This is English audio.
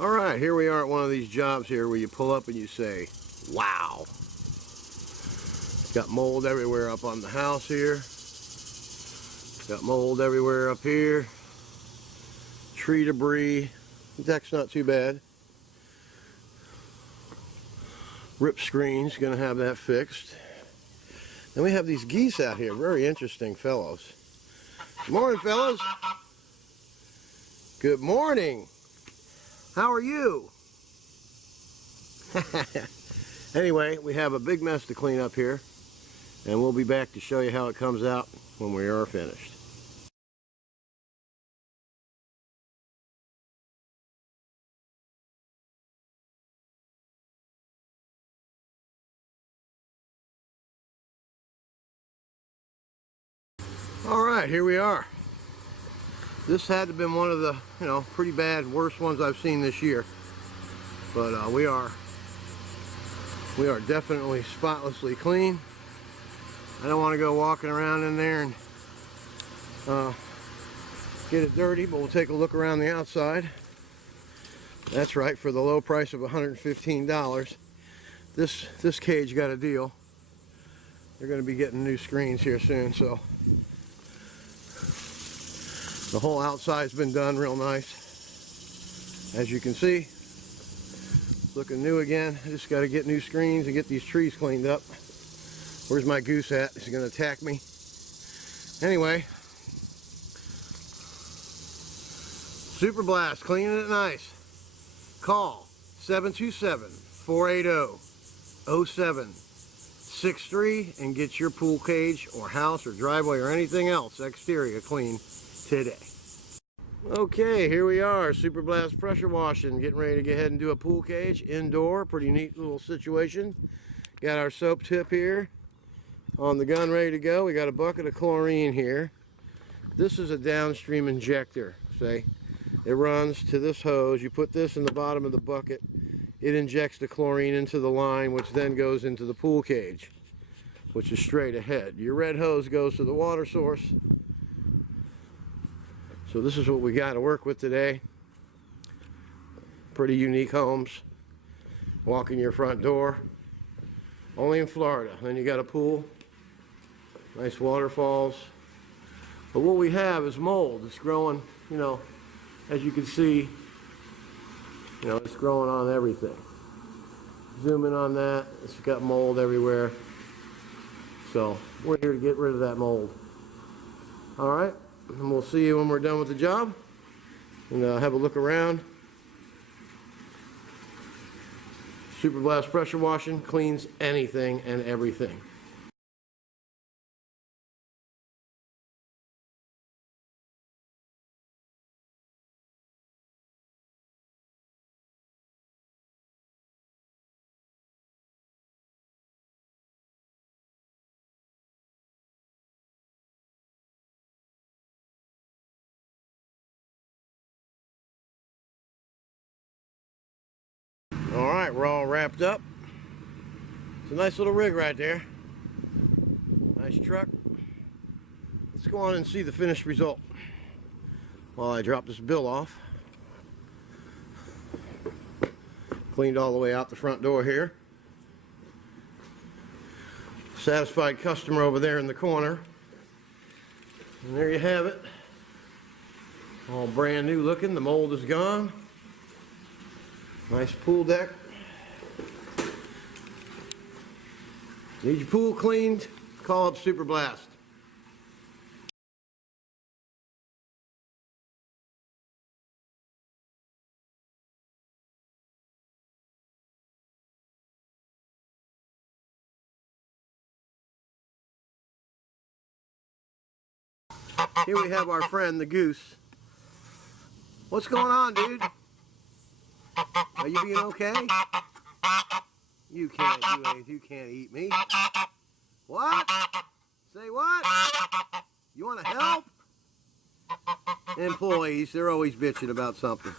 Alright, here we are at one of these jobs here where you pull up and you say, wow. Got mold everywhere up on the house here. Got mold everywhere up here. Tree debris. The deck's not too bad. Rip screen's gonna have that fixed. Then we have these geese out here, very interesting fellows. Good morning, fellows. Good morning. How are you? Anyway, we have a big mess to clean up here, and we'll be back to show you how it comes out when we are finished. Alright, here we are. This had to have been one of the, pretty bad, worst ones I've seen this year. But we are definitely spotlessly clean. I don't want to go walking around in there and get it dirty, but we'll take a look around the outside. That's right, for the low price of $115. This cage got a deal. They're going to be getting new screens here soon, so the whole outside's been done real nice. As you can see, looking new again. I just got to get new screens and get these trees cleaned up. Where's my goose at? Is he going to attack me? Anyway, Super Blast, cleaning it nice. Call 727-480-0763 and get your pool cage or house or driveway or anything else exterior clean today. Okay, here we are, Super Blast pressure washing, getting ready to go ahead and do a pool cage indoor. Pretty neat little situation. Got our soap tip here on the gun ready to go. We got a bucket of chlorine here. This is a downstream injector. See, it runs to this hose. You put this in the bottom of the bucket. It injects the chlorine into the line, which then goes into the pool cage, which is straight ahead. Your red hose goes to the water source. So this is what we got to work with today. Pretty unique homes. Walk in your front door. Only in Florida. Then you got a pool. Nice waterfalls. But what we have is mold. It's growing, as you can see, it's growing on everything. Zoom in on that. It's got mold everywhere. So we're here to get rid of that mold. All right. And we'll see you when we're done with the job, and have a look around. Super Blast pressure washing cleans anything and everything. All right, we're all wrapped up. It's a nice little rig right there. Nice truck. Let's go on and see the finished result while I drop this bill off. Cleaned all the way out the front door here. Satisfied customer over there in the corner. And there you have it. All brand new looking. The mold is gone. Nice pool deck. Need your pool cleaned? Call up Super Blast. Here we have our friend the goose. What's going on, dude? Are you being okay? You can't do anything. You can't eat me. What? Say what? You want to help? Employees, they're always bitching about something.